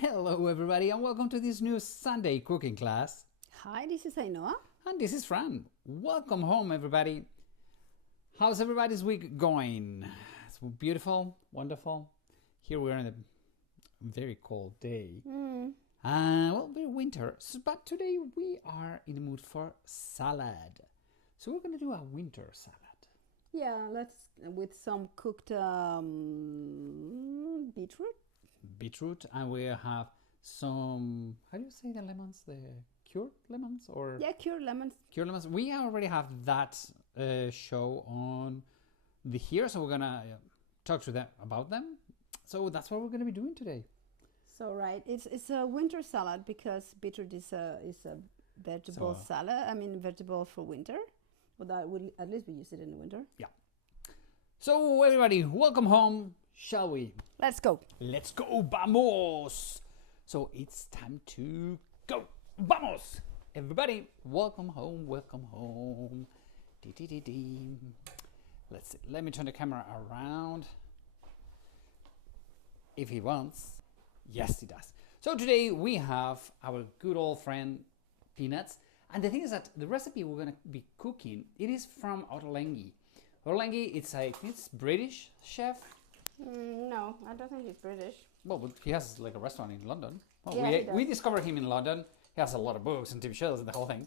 Hello everybody and welcome to this new Sunday cooking class. Hi, this is Ainhoa. And this is Fran. Welcome home everybody. How's everybody's week going? It's beautiful, wonderful. Here we are in a very cold day. Well, very winter. But today we are in the mood for salad. So we're going to do a winter salad. Yeah, let's with some cooked beetroot. Beetroot, and we have some, how do you say the lemons? The cured lemons? Or Yeah, cured lemons. Cured lemons. We already have that show on the here, so we're gonna talk to them about them. So that's what we're gonna be doing today. So right, it's a winter salad because beetroot is a vegetable salad. I mean vegetable for winter. Well, that would at least we use it in the winter. Yeah. So everybody, welcome home. Shall we? Let's go. Let's go, vamos! So it's time to go, vamos! Everybody, welcome home, welcome home. Let's see. Let me turn the camera around. If he wants. Yes, he does. So today we have our good old friend peanuts. And the thing is that the recipe we're going to be cooking, it is from Ottolenghi. Ottolenghi, it's British chef. No, I don't think he's British. Well, but he has like a restaurant in London. Well, Yeah, we discovered him in London. He has a lot of books and TV shows and the whole thing.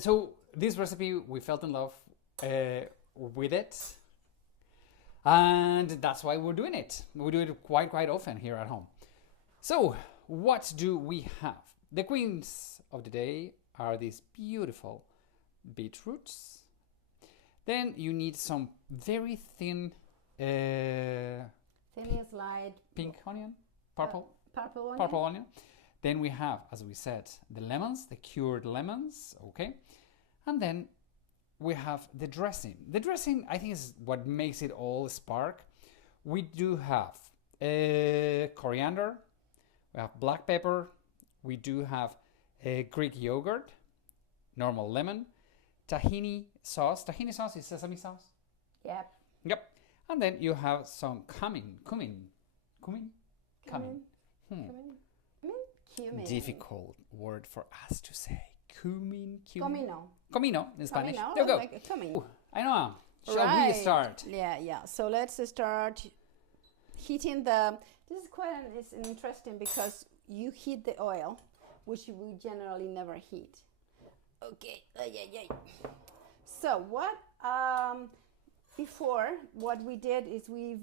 So this recipe, we fell in love with it. And that's why we're doing it. We do it quite often here at home. So what do we have? The queens of the day are these beautiful beetroots. Then you need some very thin Thinly sliced pink onion, purple onion. Then we have, as we said, the lemons, the cured lemons, okay? And then we have the dressing. The dressing, I think, is what makes it all spark. We do have coriander, we have black pepper, we do have Greek yogurt, normal lemon, tahini sauce. Tahini sauce is sesame sauce. Yep. Yep. And then you have some cumin. Difficult word for us to say. Comino in Spanish. Comino, there you go. like a cumin. I know. Shall we start? Yeah. So let's start heating the. This is quite it's interesting because you heat the oil, which we generally never heat. Okay. So what? Before, what we did is we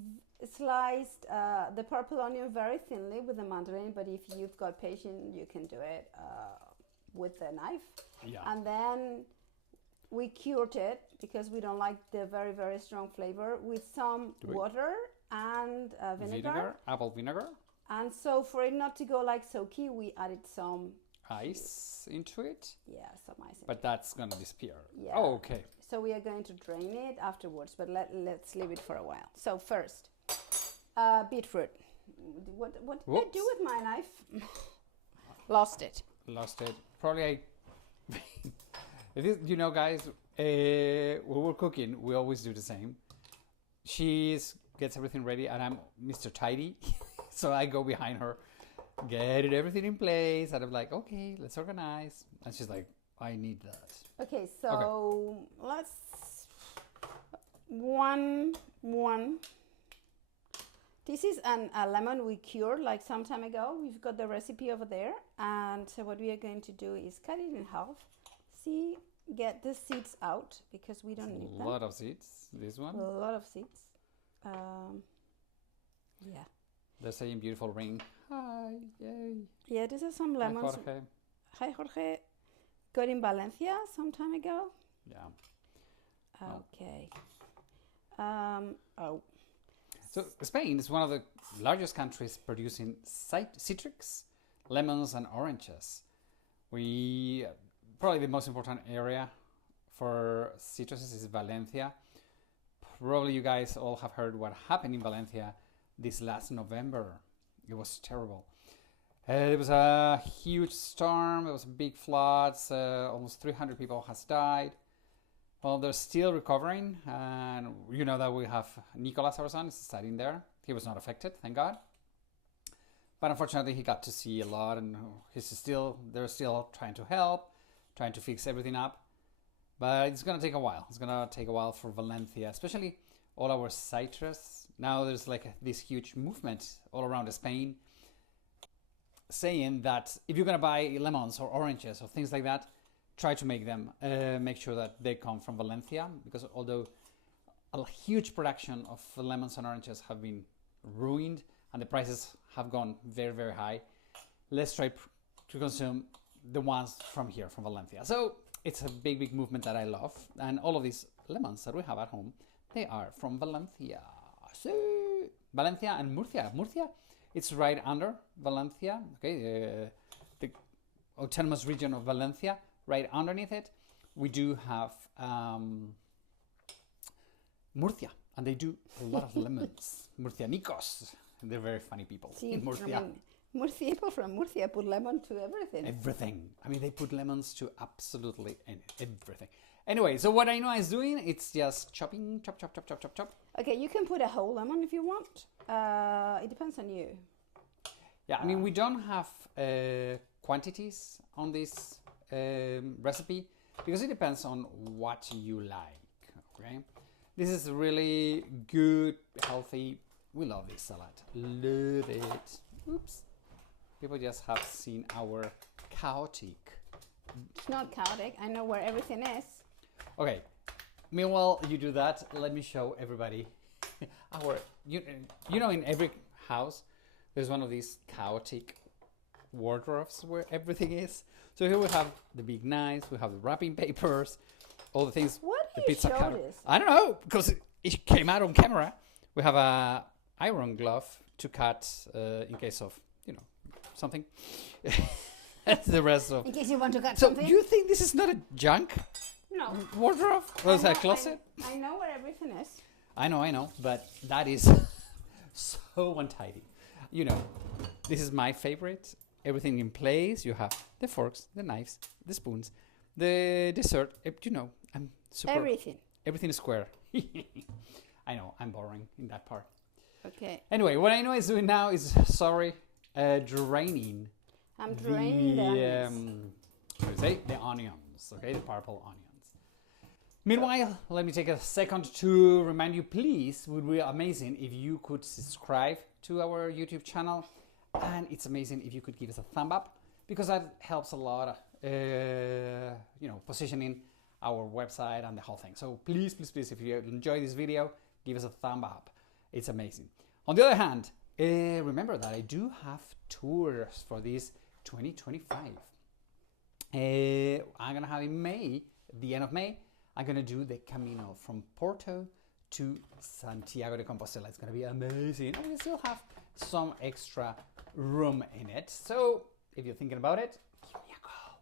sliced the purple onion very thinly with a mandolin, but if you've got patience, you can do it with a knife. Yeah. And then we cured it because we don't like the very, very strong flavor with some water and vinegar. Apple vinegar. And so for it not to go like soaky, we added some ice into it. Yeah, some ice. But that's going to disappear. Yeah. Oh, okay. So we are going to drain it afterwards, but let's leave it for a while. So first, beetroot. What did I do with my knife? Lost it. Probably you know, guys, when we're cooking, we always do the same. She gets everything ready, and I'm Mr. Tidy. So I go behind her, get everything in place, and I'm like, okay, let's organize. And she's like, I need that. Okay, so let's one. This is a lemon we cured like some time ago. We've got the recipe over there, and so what we are going to do is cut it in half. See, get the seeds out because we don't need them. A lot of seeds. This one. A lot of seeds. Yeah. They're saying beautiful ring. Hi, yay. Yeah, these are some lemons. Hi, Jorge. Got in Valencia some time ago. Yeah. Okay. So Spain is one of the largest countries producing citrus, lemons, and oranges. Probably the most important area for citruses is Valencia. Probably you guys all have heard what happened in Valencia this last November. It was terrible. It was a huge storm. It was big floods. Almost 300 people has died. Well, they're still recovering, and you know that we have Nicolas, our son, is studying there. He was not affected, thank God. But unfortunately, he got to see a lot, and they're still trying to help, trying to fix everything up. But it's gonna take a while. It's gonna take a while for Valencia, especially all our citrus. Now there's like this huge movement all around Spain saying that if you're gonna buy lemons or oranges or things like that, try to make sure that they come from Valencia, because although a huge production of lemons and oranges have been ruined and the prices have gone very, very high, let's try to consume the ones from here, from Valencia. So it's a big, big movement that I love, and all of these lemons that we have at home, they are from Valencia. So Valencia and Murcia. Murcia, it's right under Valencia, okay, the autonomous region of Valencia. Right underneath it, we do have Murcia, and they do a lot of lemons. Murcianicos, they're very funny people in Murcia. People from Murcia put lemon to everything. Everything. I mean, they put lemons to absolutely everything. Anyway, so what Ainhoa is doing, it's just chopping, chop, chop, chop, chop, chop, chop. Okay, you can put a whole lemon if you want. It depends on you. Yeah, I mean, we don't have quantities on this recipe because it depends on what you like. Okay, this is really good, healthy. We love this salad. Love it. Oops. People just have seen our chaotic. It's not chaotic. I know where everything is. Okay. Meanwhile, you do that. Let me show everybody our. You know, in every house, there's one of these chaotic wardrobes where everything is. So here we have the big knives. We have the wrapping papers, all the things. What the do you pizza show cutter. this? I don't know, because it came out on camera. We have a iron glove to cut in case of something. That's the rest of. In case you want to cut So something. you think this is not a junk No. wardrobe? Or is that a closet? I know where everything is. I know, but that is so untidy. This is my favorite. Everything in place. You have the forks, the knives, the spoons, the dessert. I'm super. Everything is square. I know, I'm boring in that part. Okay. Anyway, what Ainhoa is doing now is, draining. I'm draining the onions. The onions, okay, the purple onions. Meanwhile, let me take a second to remind you, please, would be amazing if you could subscribe to our YouTube channel, and it's amazing if you could give us a thumb up, because that helps a lot, positioning our website and the whole thing. So please, please, please, if you enjoy this video, give us a thumb up. It's amazing. On the other hand, remember that I do have tours for this 2025. I'm gonna have in May, the end of May, I'm gonna do the Camino from Porto to Santiago de Compostela. It's gonna be amazing. And we still have some extra room in it. So if you're thinking about it, give me a call.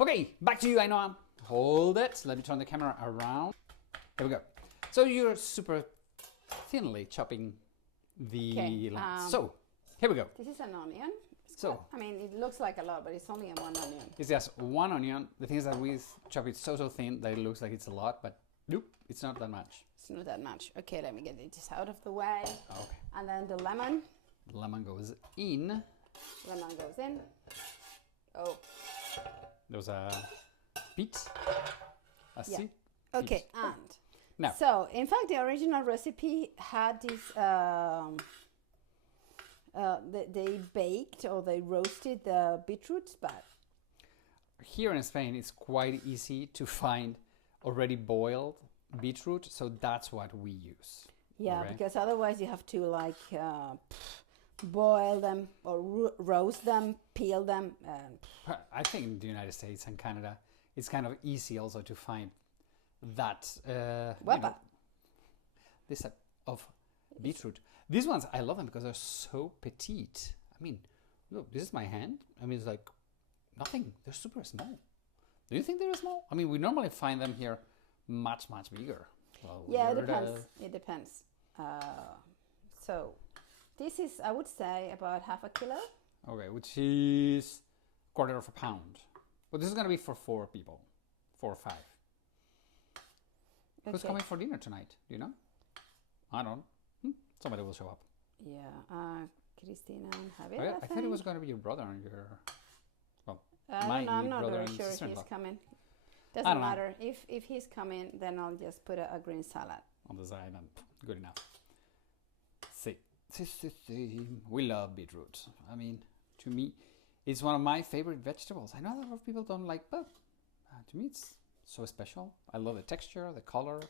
Okay, back to you, Ainhoa. Hold it. Let me turn the camera around. Here we go. So you're super thinly chopping the lemons. So here we go. This is an onion. I mean, it looks like a lot, but it's only one onion. It's just one onion. The thing is that we chop it so thin that it looks like it's a lot, but nope, it's not that much. It's not that much. Okay, let me get this out of the way. Okay. And then the lemon. The lemon goes in. Lemon goes in. Oh. There's a pit. Yeah. Okay, and now. So, in fact, the original recipe had this. They baked or they roasted the beetroots, but here in Spain, it's quite easy to find already boiled beetroot, so that's what we use. Yeah, okay? Because otherwise you have to boil them or roast them, peel them. I think in the United States and Canada, it's kind of easy also to find that this type of beetroot. These ones, I love them because they're so petite. I mean, look, this is my hand. I mean, it's like nothing. They're super small. Do you think they're small? I mean, we normally find them here much, much bigger. Well, yeah, it depends. It depends. So this is, I would say, about half a kilo. Okay, which is quarter of a pound. But this is going to be for 4 people. 4 or 5. Okay. Who's coming for dinner tonight? Do you know? I don't know. Somebody will show up. Yeah. Christina and Javier. Oh, yeah, I thought it was going to be your brother and your. Well, I'm not brother very and sure if sister-in-law. he's coming. I Doesn't don't know. matter. If he's coming, then I'll just put a green salad. On the side and good enough. See. We love beetroot. I mean, to me, it's one of my favorite vegetables. I know that a lot of people don't like, but to me, it's so special. I love the texture, the color.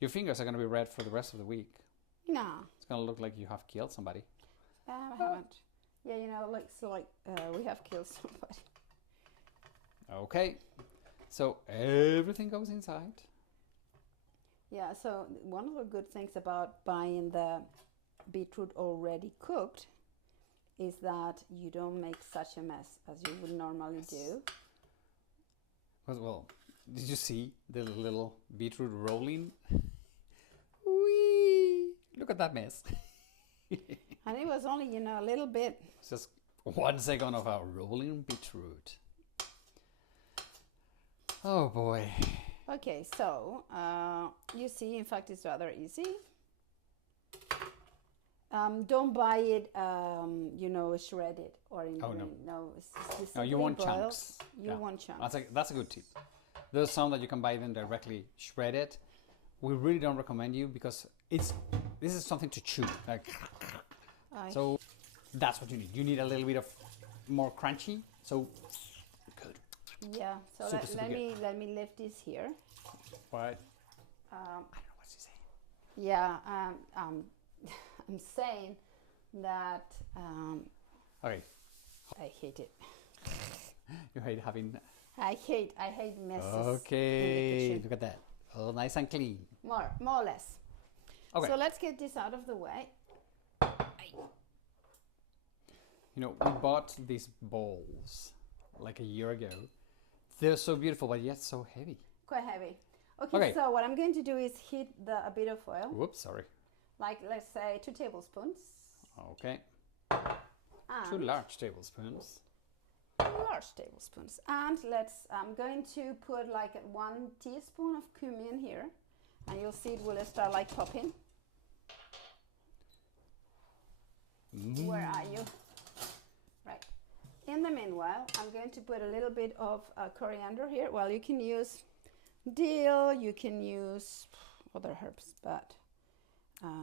Your fingers are going to be red for the rest of the week. No. It's going to look like you have killed somebody. I haven't. Yeah, you know, we have killed somebody. Okay. So everything goes inside. Yeah, so one of the good things about buying the beetroot already cooked is that you don't make such a mess as you would normally do. Well, did you see the little beetroot rolling? Whee! Look at that mess. And it was only, you know, a little bit. It's just 1 second of our rolling beetroot. Oh boy. Okay, so you see, in fact, it's rather easy. Don't buy it, you know, shredded or in Oh, no. No, it's No, you want boiled. chunks. You Yeah. want chunks. That's a good tip. There's some that you can buy them directly shredded. We really don't recommend you because this is something to chew. Like, so that's what you need. You need a little bit of more crunchy. So good. Yeah. So Super, super let me lift this here. What? I don't know what to say. Yeah. I'm saying that Okay. I hate it. You hate having. I hate messes. In the Okay. kitchen. Look at that. All nice and clean. More or less. Okay. So let's get this out of the way. You know, we bought these bowls like a year ago. They're so beautiful, but yet so heavy. Quite heavy. Okay, Okay. so what I'm going to do is heat a bit of oil, Whoops, sorry. like let's say 2 tablespoons. Okay. And 2 large tablespoons. large tablespoons. And I'm going to put like 1 teaspoon of cumin here. And you'll see it will start like popping. Where are you? Right. In the meanwhile, I'm going to put a little bit of coriander here. Well, you can use dill, you can use other herbs, but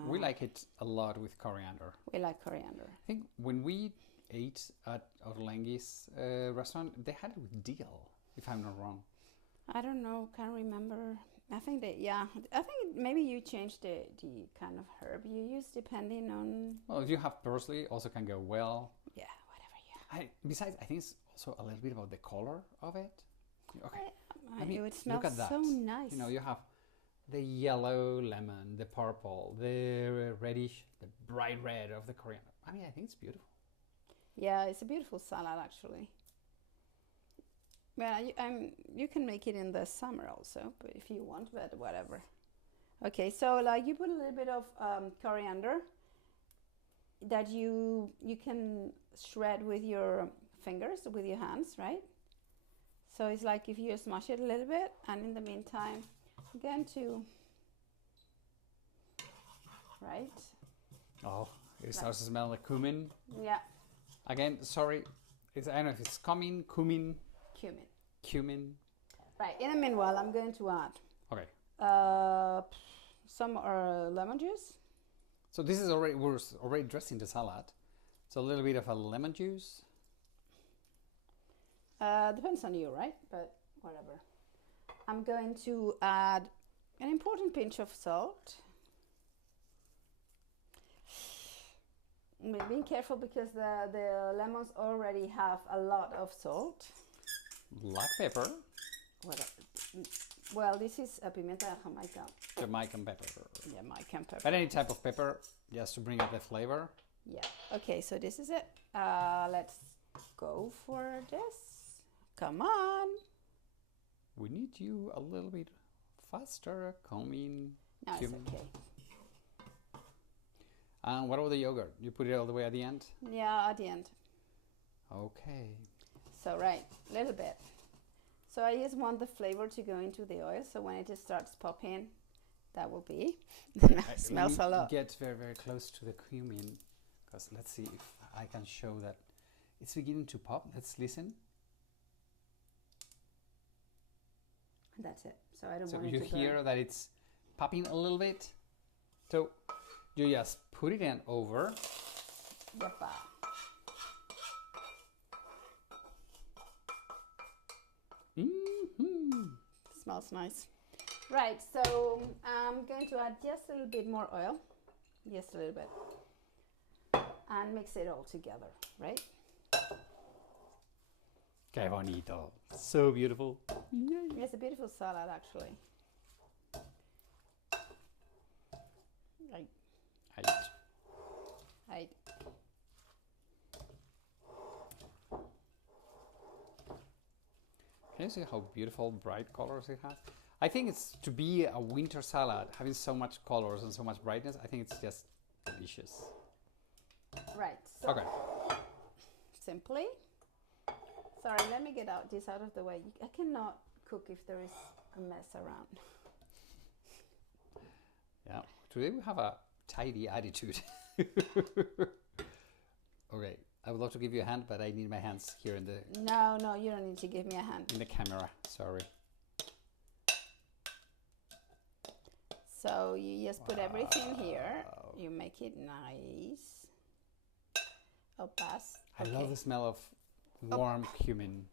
We like it a lot with coriander. we like coriander. I think when we ate at Ottolenghi's restaurant, they had it with dill, if I'm not wrong. I don't know, can't remember. I think maybe you changed the kind of herb you use depending on, Well, if you have parsley, also can go well. yeah, whatever you have. Besides, I think it's also a little bit about the color of it. Okay. I mean, It look smells at that. so nice. You know, you have the yellow lemon, the purple, the reddish, the bright red of the coriander. I mean, I think it's beautiful. Yeah, it's a beautiful salad actually. Well, you can make it in the summer also, but if you want, but whatever. Okay, so like you put a little bit of coriander that you can shred with your fingers, with your hands, right? So it's like if you smash it a little bit, and in the meantime, I'm going to, right? Oh, it starts to smell like cumin. Yeah, Again, sorry, I don't know if it's cumin. cumin. Right, in the meanwhile, I'm going to add Okay. some lemon juice. So this is we're already dressing the salad. So a little bit of a lemon juice. Depends on you, right? But whatever. I'm going to add an important pinch of salt. Being careful because the lemons already have a lot of salt. Black pepper. Well, this is a pimienta de Jamaica. Jamaican pepper. Jamaican pepper. But any type of pepper, just to bring up the flavor. Yeah. Okay, so this is it. Let's go for this. Come on. We need you a little bit faster. Cumin. No, it's cumin. okay. And what about the yogurt? You put it all the way at the end? Yeah, at the end. Okay. So right, a little bit. So I just want the flavor to go into the oil. So when it just starts popping, that will be. It smells a lot. Get very, very close to the cumin. Because let's see if I can show that it's beginning to pop. Let's listen. That's it. So I don't So want it you to hear burn. that it's popping a little bit. So you just put it in over. Yep. Smells nice. Right, so I'm going to add just a little bit more oil, just a little bit, and mix it all together, right? Que bonito. So beautiful. It's a beautiful salad, actually. Right. Right. Can you see how beautiful bright colors it has? I think it's to be a winter salad, having so much colors and so much brightness, I think it's just delicious. Right. So Okay. simply. Sorry, let me get this out of the way. I cannot cook if there is a mess around. Yeah. Today we have a tidy attitude. Okay. I would love to give you a hand, but I need my hands here in the No, you don't need to give me a hand. in the camera. Sorry. So you just put everything here. You make it nice. Pass. I love the smell of warm cumin.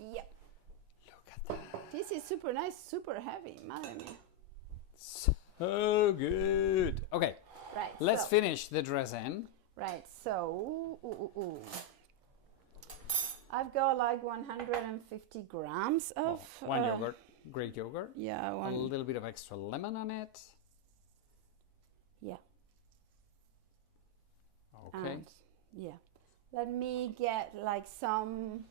Yep. Look at that. This is super nice, super heavy. Madre mia. So good. Okay. Right. Let's finish the dressing. Right. So, I've got like 150 grams of One yogurt, Greek yogurt. Yeah, A little bit of extra lemon on it. Yeah. Okay. And, yeah. Let me get like some.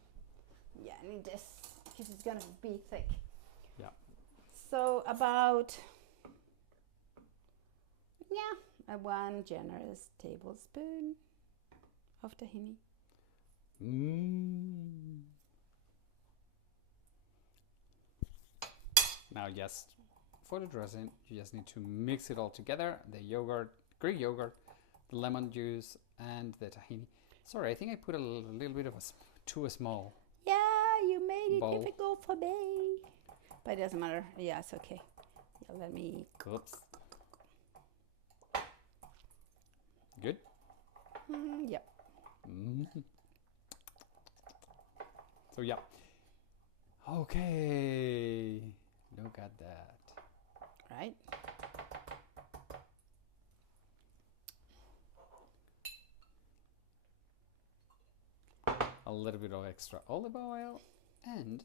Yeah, I need this because it's gonna be thick. Yeah. So about. Yeah, 1 generous tablespoon of tahini. Now, just for the dressing, you just need to mix it all together. The yogurt, Greek yogurt, the lemon juice, and the tahini. Sorry, I think I put a little bit of too small. Yeah, you made it bowl. difficult for me. But it doesn't matter. Yeah, it's okay. Yeah, let me. Oops. Good? Yep. So, yeah. Okay. Look at that. Right. A little bit of extra olive oil, and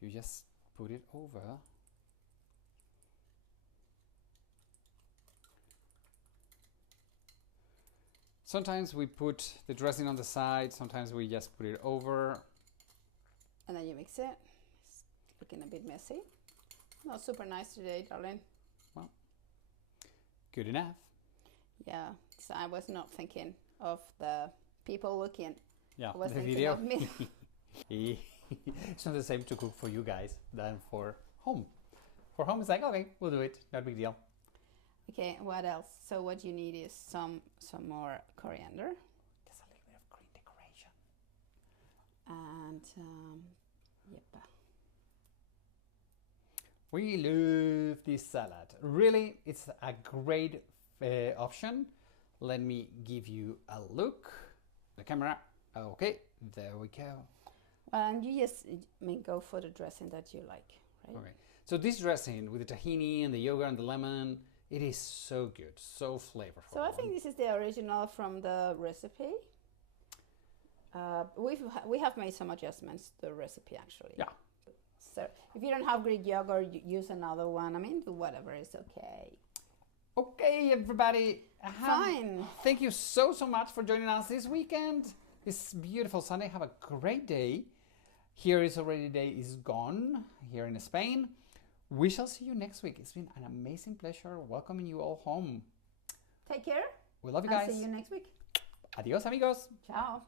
you just put it over. Sometimes we put the dressing on the side, sometimes we just put it over. And then you mix it. It's looking a bit messy. Not super nice today, darling. Well, good enough. Yeah, so I was not thinking of the people looking. Yeah, I was the thinking video. of me. It's not the same to cook for you guys than for home. For home, it's like, okay, we'll do it. No big deal. Okay, what else? So what you need is some more coriander. Just a little bit of green decoration. And, yep. We love this salad. Really, it's a great option. Let me give you a look. The camera. Okay, there we go. Well, and you just go for the dressing that you like, right? Okay. So this dressing with the tahini and the yogurt and the lemon, it is so good, so flavorful. So I think this is the original from the recipe. We have made some adjustments to the recipe, actually. Yeah. So if you don't have Greek yogurt, use another one. I mean, do whatever is okay. Okay, everybody. Fine. Thank you so much for joining us this weekend. This beautiful Sunday. Have a great day. Here is already day is gone here in Spain. We shall see you next week. It's been an amazing pleasure welcoming you all home. Take care. We love you guys. See you next week. Adios, amigos. Ciao.